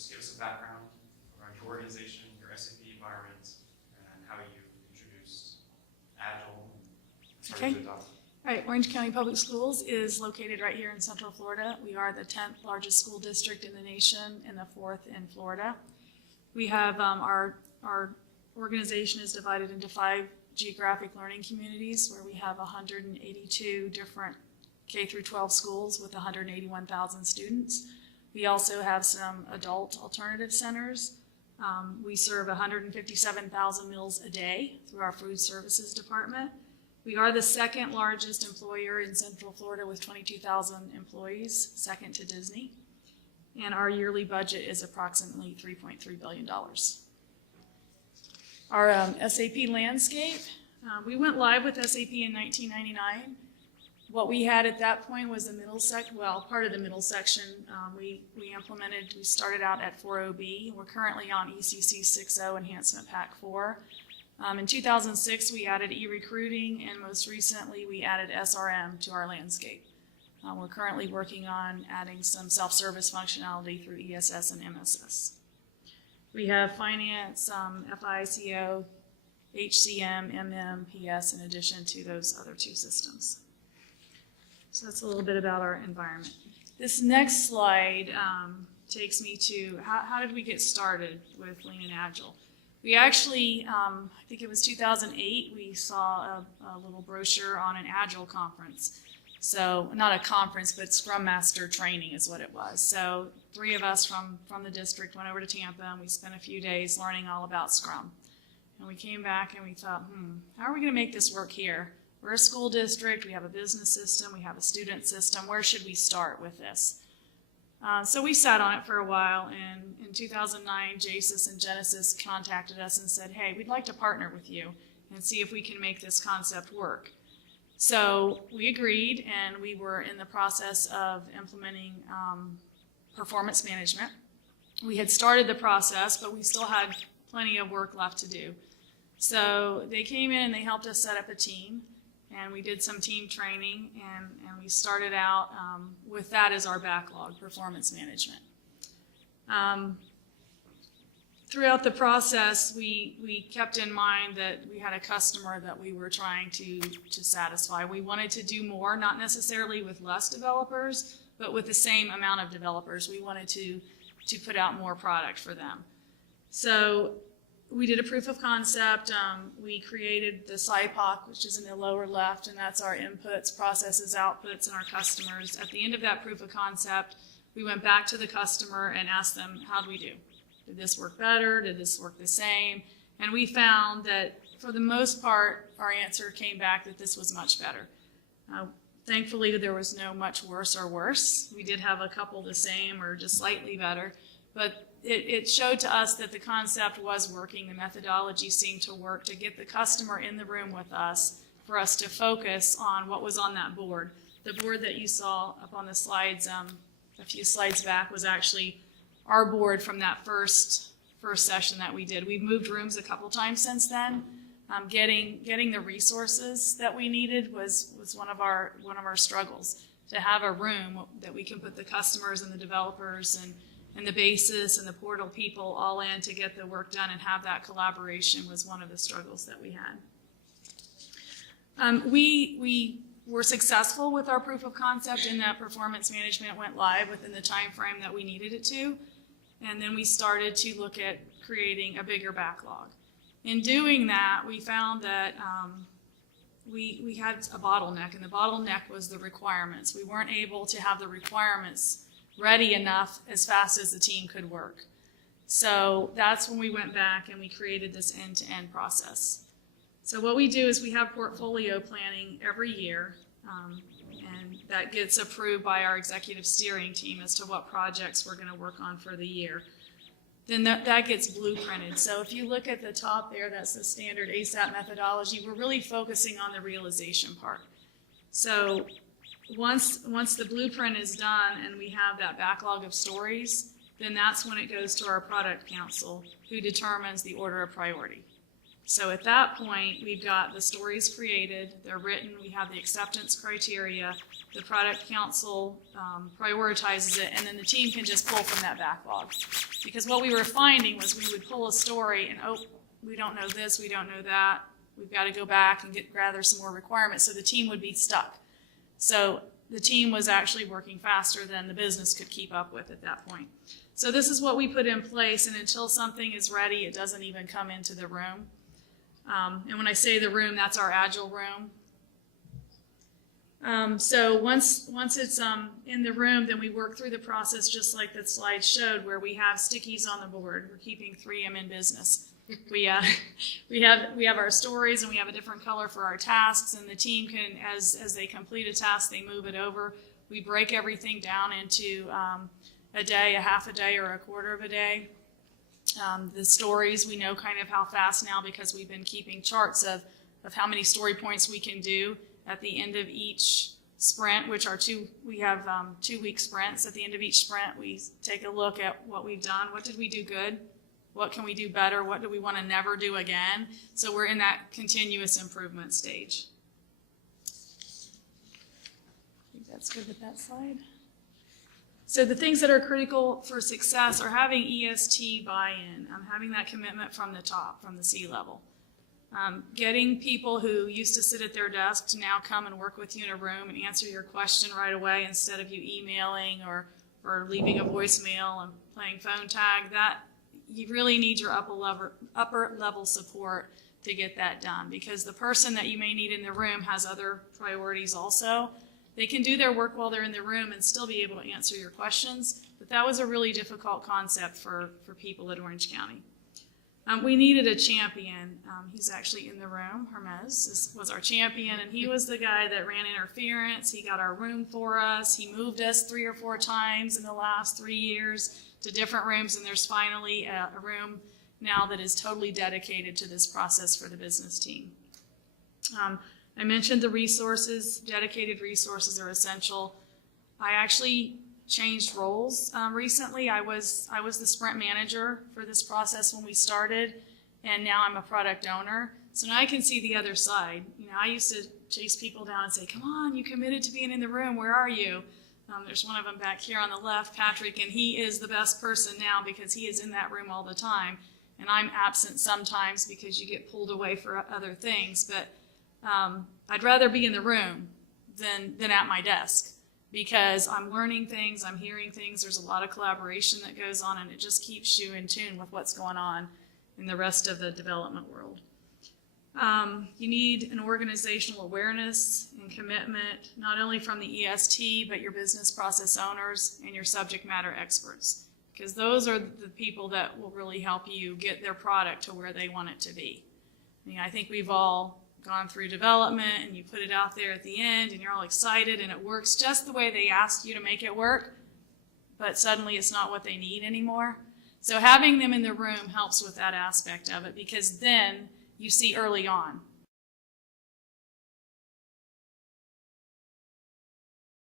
just give us a background around your organization, your SAP environment, and how you introduced Agile and started to adopt it. All right, Orange County Public Schools is located right here in Central Florida. We are the 10th largest school district in the nation and the 4th in Florida. We have our organization is divided into 5 geographic learning communities where we have 182 different K through 12 schools with 181,000 students. We also have some adult alternative centers. We serve 157,000 meals a day through our food services department. We are the 2nd largest employer in Central Florida with 22,000 employees, 2nd to Disney. And our yearly budget is approximately $3.3 billion. Our SAP landscape, we went live with SAP in 1999. What we had at that point was the part of the middle section. We started out at 4.0B. We're currently on ECC 6.0 Enhancement Pack 4. In 2006, we added e-recruiting, and most recently, we added SRM to our landscape. We're currently working on adding some self-service functionality through ESS and MSS. We have finance, FICO, HCM, MM, PS, in addition to those other 2 systems. So that's a little bit about our environment. This next slide takes me to how did we get started with Lean and Agile? We actually, I think it was 2008, we saw a little brochure on an Agile conference. So, not a conference, but Scrum Master training is what it was. So, 3 of us from the district went over to Tampa, and we spent a few days learning all about Scrum. And we came back and we thought, how are we going to make this work here? We're a school district, we have a business system, we have a student system. Where should we start with this? So we sat on it for a while, and in 2009, JASIS and Genesis contacted us and said, hey, we'd like to partner with you and see if we can make this concept work. So we agreed, and we were in the process of implementing performance management. We had started the process, but we still had plenty of work left to do. So they came in and they helped us set up a team, and we did some team training, and we started out with that as our backlog, performance management. Throughout the process, we kept in mind that we had a customer that we were trying to satisfy. We wanted to do more, not necessarily with less developers, but with the same amount of developers. We wanted to put out more product for them. So we did a proof of concept. We created the SIPOC, which is in the lower left, and that's our inputs, processes, outputs, and our customers. At the end of that proof of concept, we went back to the customer and asked them, how'd we do? Did this work better? Did this work the same? And we found that for the most part, our answer came back that this was much better. Thankfully, there was no much worse or worse. We did have a couple the same or just slightly better, but it showed to us that the concept was working. The methodology seemed to work to get the customer in the room with us for us to focus on what was on that board. The board that you saw up on the slides a few slides back was actually our board from that first session that we did. We've moved rooms a couple times since then. Getting the resources that we needed was one of our struggles, to have a room that we can put the customers and the developers and the basis and the portal people all in to get the work done and have that collaboration was one of the struggles that we had. We were successful with our proof of concept in that performance management went live within the time frame that we needed it to, and then we started to look at creating a bigger backlog. In doing that, we found that we had a bottleneck, and the bottleneck was the requirements. We weren't able to have the requirements ready enough as fast as the team could work. So that's when we went back and we created this end-to-end process. So what we do is we have portfolio planning every year, and that gets approved by our executive steering team as to what projects we're going to work on for the year. Then that gets blueprinted. So if you look at the top there, that's the standard ASAP methodology. We're really focusing on the realization part. So once the blueprint is done and we have that backlog of stories, then that's when it goes to our product council, who determines the order of priority. So at that point, we've got the stories created, they're written, we have the acceptance criteria, the product council prioritizes it, and then the team can just pull from that backlog. Because what we were finding was we would pull a story and, oh, we don't know this, we don't know that, we've got to go back and gather some more requirements, so the team would be stuck. So the team was actually working faster than the business could keep up with at that point. So this is what we put in place, and until something is ready, it doesn't even come into the room. And when I say the room, that's our Agile room. So once it's in the room, then we work through the process just like that slide showed, where we have stickies on the board. We're keeping 3M in business. We have our stories, and we have a different color for our tasks, and the team can, as they complete a task, they move it over. We break everything down into a day, a half a day, or a quarter of a day. The stories, we know kind of how fast now because we've been keeping charts of how many story points we can do at the end of each sprint, which are we have 2-week sprints. At the end of each sprint, we take a look at what we've done. What did we do good? What can we do better? What do we want to never do again? So we're in that continuous improvement stage. I think that's good with that slide. So the things that are critical for success are having EST buy-in, having that commitment from the top, from the C-level. Getting people who used to sit at their desk to now come and work with you in a room and answer your question right away instead of you emailing or leaving a voicemail and playing phone tag. That you really need your upper level support to get that done, because the person that you may need in the room has other priorities also. They can do their work while they're in the room and still be able to answer your questions, but that was a really difficult concept for people at Orange County. We needed a champion. He's actually in the room. Hermes was our champion, and he was the guy that ran interference. He got our room for us. He moved us 3 or 4 times in the last 3 years to different rooms, and there's finally a room now that is totally dedicated to this process for the business team. I mentioned the resources. Dedicated resources are essential. I actually changed roles recently. I was the sprint manager for this process when we started, and now I'm a product owner. So now I can see the other side. You know, I used to chase people down and say, "Come on, you committed to being in the room. Where are you?" There's one of them back here on the left, Patrick, and he is the best person now because he is in that room all the time. And I'm absent sometimes because you get pulled away for other things. But I'd rather be in the room than at my desk, because I'm learning things, I'm hearing things, there's a lot of collaboration that goes on, and it just keeps you in tune with what's going on in the rest of the development world. You need an organizational awareness and commitment, not only from the EST, but your business process owners and your subject matter experts, because those are the people that will really help you get their product to where they want it to be. I mean, I think we've all gone through development, and you put it out there at the end, and you're all excited, and it works just the way they asked you to make it work, but suddenly it's not what they need anymore. So having them in the room helps with that aspect of it, because then you see early on,